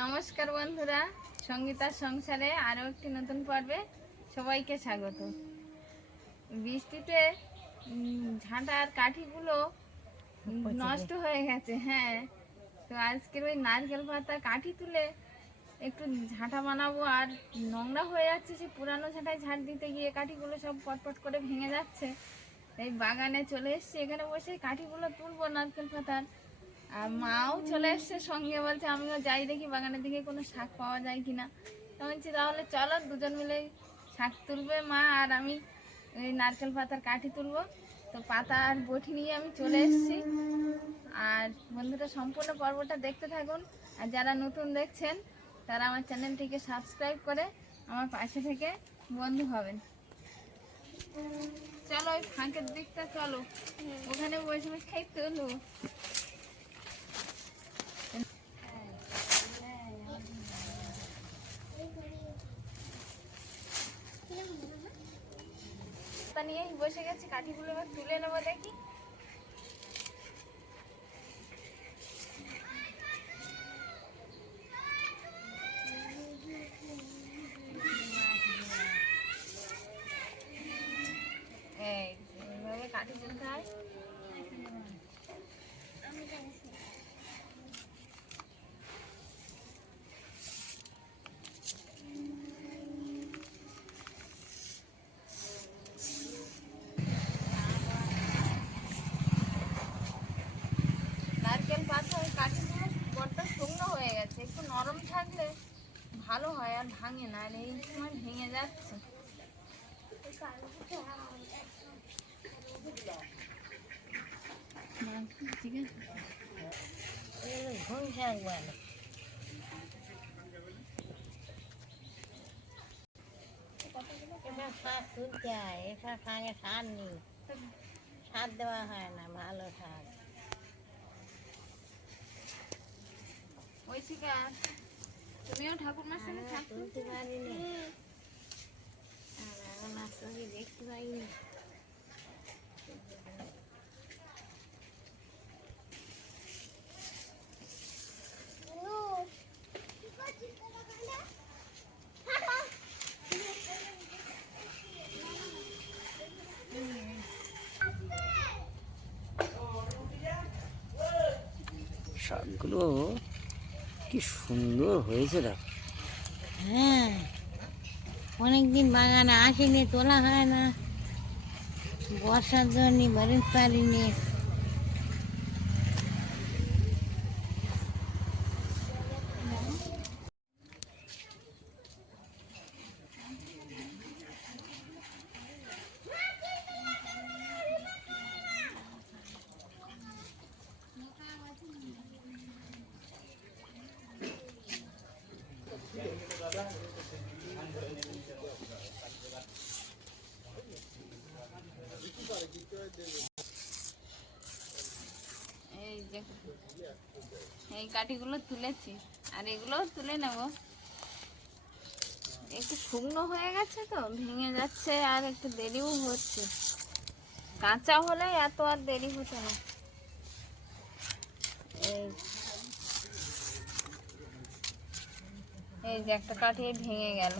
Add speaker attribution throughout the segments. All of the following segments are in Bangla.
Speaker 1: নমস্কার বন্ধুরা সঙ্গীতার সংসারে আরও একটি নতুন পর্বে সবাইকে স্বাগত। বৃষ্টিতে ঝাঁটার কাঠিগুলো নষ্ট হয়ে গেছে হ্যাঁ। তো আজকের ওই নারকেল পাতা কাঠি তুলে একটু ঝাঁটা বানাবো আর নোংরা হয়ে যাচ্ছে সে পুরানো ঝাঁটায় ঝাঁট দিতে গিয়ে কাঠিগুলো সব পটপট করে ভেঙে যাচ্ছে। এই বাগানে চলে এসেছি এখানে বসে কাঠিগুলো তুলবো নারকেল পাতার। আর মাও চলে এসছে সঙ্গে বলছে, আমিও যাই দেখি বাগানের দিকে কোনো শাক পাওয়া যায় কিনা। তো বলছি, তাহলে চলো দুজন মিলে শাক তুলবে মা আর আমি এই নারকেল পাতার কাঠি তুলবো। তো পাতা আর বটি নিয়ে আমি চলে এসেছি। আর বন্ধুরা, সম্পূর্ণ পর্বটা দেখতে থাকুন। আর যারা নতুন দেখছেন, তারা আমার চ্যানেলটিকে সাবস্ক্রাইব করে আমার পাশে থেকে বন্ধু হবেন। চলো ওই ফাঁকের দিকটা চলো। ওখানে বসে বসে খাই তুলো তা নিয়েই বসে গেছি কাঠিগুলো তুলে নেব দেখি। ভালো হয় আর ভাঙে না, আর এই সময় ভেঙে যাচ্ছে। ঠিক আছে
Speaker 2: বলে তুলতে হয় এটা শাকে সার নেই সার দেওয়া হয় না ভালো শাক
Speaker 1: ঐশিকা তুমিও ঠাকুরমার সঙ্গে
Speaker 2: আমরা
Speaker 1: থাকো।
Speaker 2: তুলতে পারিনি আর এখন আসলে দেখতে পাইনি।
Speaker 3: শাকগুলো কি সুন্দর হয়েছে দেখ।
Speaker 2: হ্যাঁ অনেকদিন বাগানে আসেনি, তোলা হয় না। বর্ষার জন্য বেরোতে পারিনি।
Speaker 1: এই যে, এই কাঠিগুলো তুলেছি, আর এগুলোও তুলে নেব। একটু শুকনো হয়ে গেছে তো, ভেঙে যাচ্ছে আর একটু দেরিও হচ্ছে। কাঁচা হলে এত আর দেরি হতো না। এই এই যে একটা কাঠি ভেঙে গেল।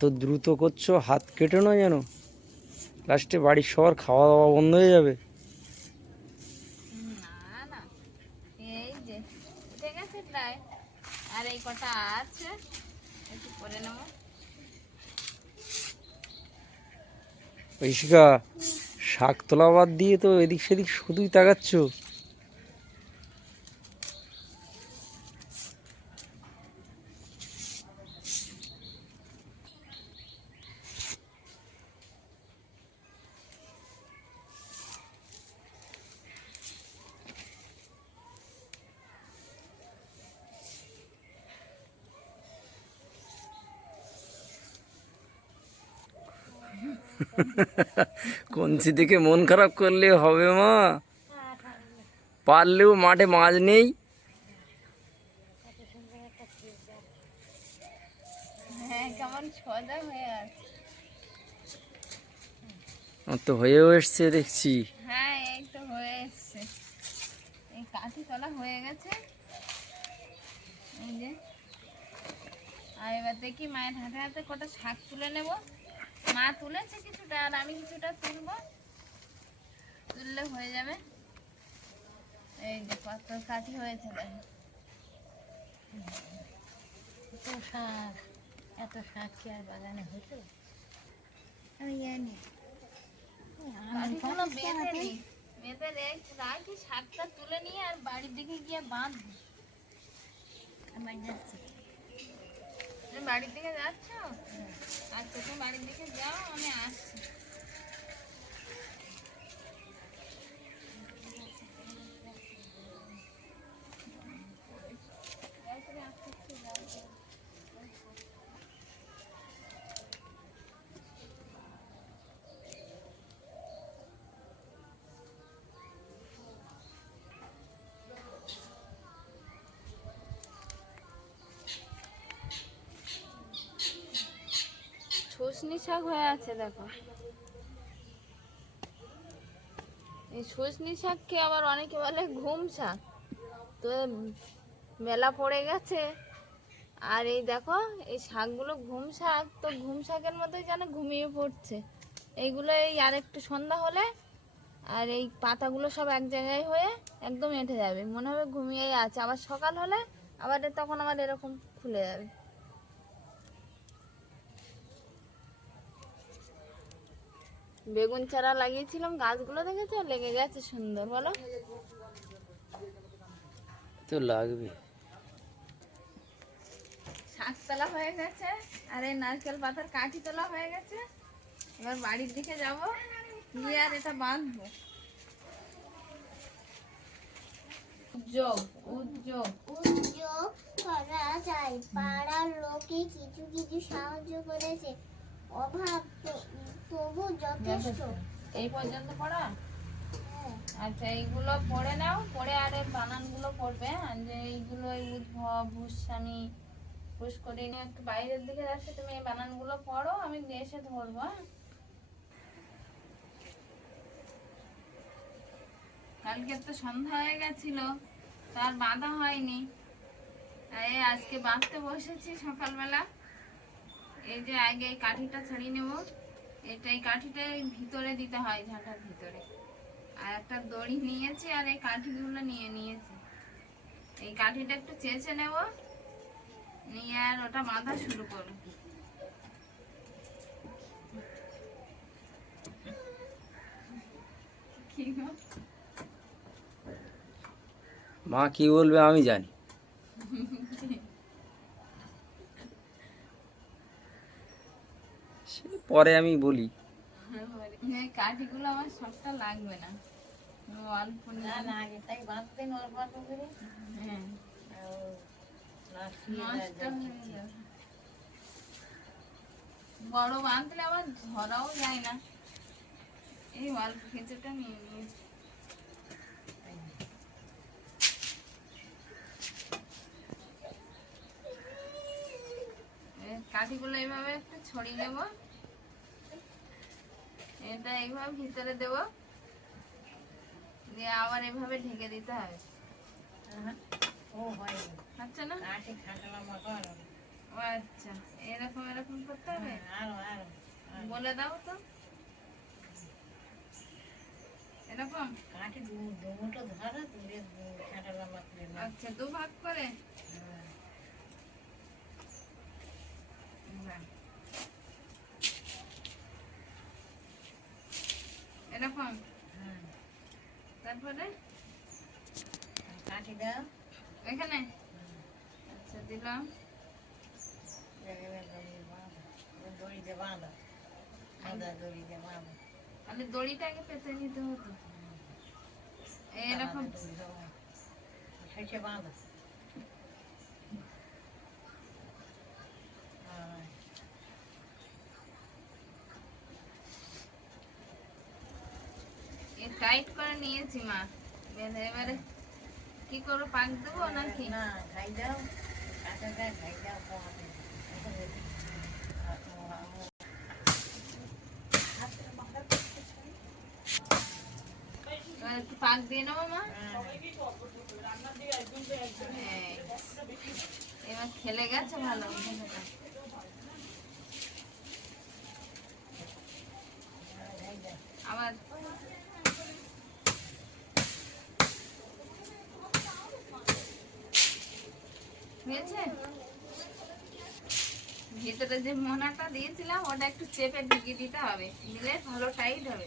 Speaker 3: এত দ্রুত করছ হাত কেটে না যেন। লাস্টে বাড়ির সবার খাওয়া দাওয়া বন্ধ হয়ে যাবে।
Speaker 1: আর এই কটা আছে একটু করে নেব।
Speaker 3: ঐশিকা শাক তোলা বাদ দিয়ে তো এদিক সেদিক শুধুই তাকাচ্ছ। কঞ্চি দেখে মন খারাপ করলে হবে মা? পারলেও মাঠে মাছ নেই।
Speaker 1: হয়ে
Speaker 3: তো হয়েও এসছে দেখছি।
Speaker 1: হ্যাঁ এই তো হয়ে এসছে। এই কাঠি তলা হয়ে গেছে। এই যে। আর এবার দেখি মায়ের হাতে হাতে কটা শাক তুলে নেব। মা তুলেছে কিছুটা আর আমি কিছুটা তুলবো। তুললে হয়ে যাবে। এই যে কত কাঠি হয়েছে দেখো।
Speaker 2: এত শাক এত শাক কি আর বাগানে হতো? আমি জানি।
Speaker 1: বেঁধে বেঁধে রেখে রাখি শাকটা তুলে নিয়ে আর বাড়ির দিকে গিয়ে বাঁধবো।
Speaker 2: আমার যাচ্ছে।
Speaker 1: তুমি বাড়ির দিকে যাচ্ছ? আচ্ছা তুমি বাড়ির দিকে যাও আমি আসছি। সজনি শাক হয়ে আছে, দেখো। এই সজনি শাককে আবার অনেকে বলে ঘুম শাক। তো মেলা পড়ে গেছে। আর এই দেখো, এই শাকগুলো ঘুম শাক, তো ঘুম শাকের মধ্যে যেন ঘুমিয়ে পড়ছে। এইগুলো এই আর একটু সন্ধ্যা হলে আর এই পাতাগুলো সব এক জায়গায় হয়ে একদম এঁটে যাবে। মনে হবে ঘুমিয়েই আছে। আবার সকাল হলে আবার তখন আবার এরকম খুলে যাবে। বেগুন চারা লাগিয়েছিলাম গাছগুলো দেখেছ? লেগে গেছে সুন্দর বলো।
Speaker 3: তো লাগবে।
Speaker 1: শাক তোলা হয়ে গেছে আর এই নারকেল পাতার কাঠি তোলা হয়ে গেছে। এবার বাড়ির দিকে যাব গিয়ে আর এটা বাঁধবো। উদ্যোগ উদ্যোগ
Speaker 4: উদ্যোগ করা যায়। পাড়ার লোকে কিছু কিছু সাহায্য করেছে। অভাব তবু যথেষ্ট।
Speaker 1: এই পর্যন্ত পড়া?
Speaker 4: হ্যাঁ।
Speaker 1: আচ্ছা এইগুলো পড়ে নাও পড়ে আর বানানগুলো পড়বে আর যে এইগুলো এই উদ্ভব ভূস্বামী পুষ্করিণী একটু বাইরের দিকে যাচ্ছে তুমি এই বানানগুলো পড়ো আমি এসে ধরবো হ্যাঁ? কালকে তো সন্ধ্যা হয়ে গেছিল তার বাঁধা হয়নি। এই আজকে বাঁধতে বসেছি সকালবেলা। এই যে আগে এই কাঠিটা ছাড়িয়ে নেব। এটা এই কাঠিটা ভিতরে দিতে হয়, ঝাঁটার ভিতরে। আর একটা দড়ি নিয়েছি আর এই কাঠিগুলো নিয়ে নিয়েছি। এই কাঠিটা একটু চেঁচে নেব, নিয়ে আর ওটা বাঁধা শুরু করব।
Speaker 3: মা কি বলবে আমি জানি। পরে আমি বলি।
Speaker 1: কাঠিগুলো আমার সবটা লাগবে না। অল্প
Speaker 2: না না আগে তাই বাঁধতেন অল্প অল্প করে।
Speaker 1: হ্যাঁ।
Speaker 2: হয়ে
Speaker 1: হয়ে। বড় বাঁধলে আবার ধরাও যায় না। এই অল্প কিছুটা নিয়ে নিয়েছি কাঠিগুলো এইভাবে একটু ছড়িয়ে দেব এটা এইভাবে ভিতরে দেব। দিয়ে আবার এভাবে ঢেকে দিতে হবে।
Speaker 2: হ্যাঁ,
Speaker 1: আচ্ছা না? আচ্ছা এরকম এরকম করতে হবে?
Speaker 2: আরও
Speaker 1: বলে দাও তো। এরকম?
Speaker 2: কাঠি দু- দুমুঠো ধরো তুলে খাটালাম করে নাও।
Speaker 1: আচ্ছা দু ভাগ করে?
Speaker 2: হ্যাঁ। হ্যাঁ।
Speaker 1: তারপরে?
Speaker 2: কাঠি দাও
Speaker 1: এখানে? আচ্ছা দিলাম।
Speaker 2: এখানে বাঁধো দড়িতে বাঁধো সাদা দড়িতে বাঁধো
Speaker 1: তাহলে দড়িটাকে পেতে নিতে হতো এরকম
Speaker 2: দাও। শেষে বাঁধো হ্যাঁ।
Speaker 1: টাইট করে নিয়েছি মা। বেঁধে এবারে কি করব পাক দেবো নাকি?
Speaker 2: না খাই দাও কাঁচাটা খাই দাও পোহাতে
Speaker 1: এবার পাক দিয়ে নেব মা। এই। এবার খেলে গেছে ভালো আবার হয়েছে? ভিতরে যে মোনাটা দিয়েছিলাম, ওটা একটু চেপে ঢুকিয়ে দিতে হবে। দিলে ভালো টাইট হবে।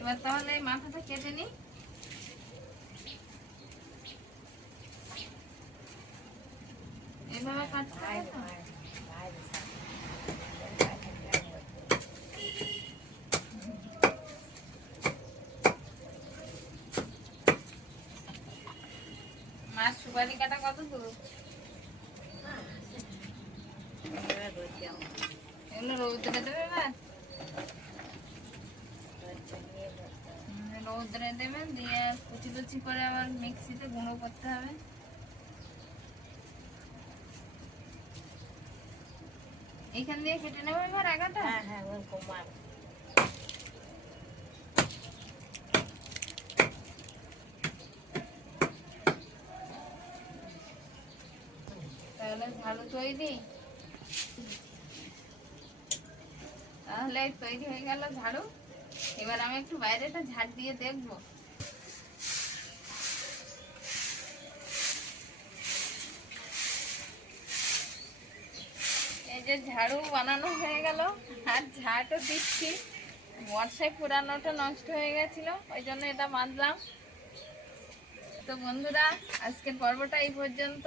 Speaker 1: এবার তাহলে মাথাটা কেটে নি এভাবে কাটতে হবে তো? মাছ সুপারি কাটা কত দূর? এগুলো রৌদ্রে দেবে এবার রৌদ্রে দেবেন, দিয়ে কুচি কুচি করে আবার মিক্সিতে গুঁড়ো করতে হবে। এখান দিয়ে কেটে নেব এবার আগাটা?
Speaker 2: হ্যাঁ হ্যাঁ ওই কুমার
Speaker 1: তাহলে ভালো তৈরি? তাহলে তৈরি হয়ে গেল ঝাড়ু। এবার আমি একটু বাইরেটা ঝাড় দিয়ে দেখব। এই যে ঝাড়ু বানানো হয়ে গেল, আর ঝাড়ও দিচ্ছি। বর্ষায় পুরানোটা নষ্ট হয়ে গেছিল, ওই জন্য এটা বাঁধলাম। তো বন্ধুরা, আজকের পর্বটা এই পর্যন্ত।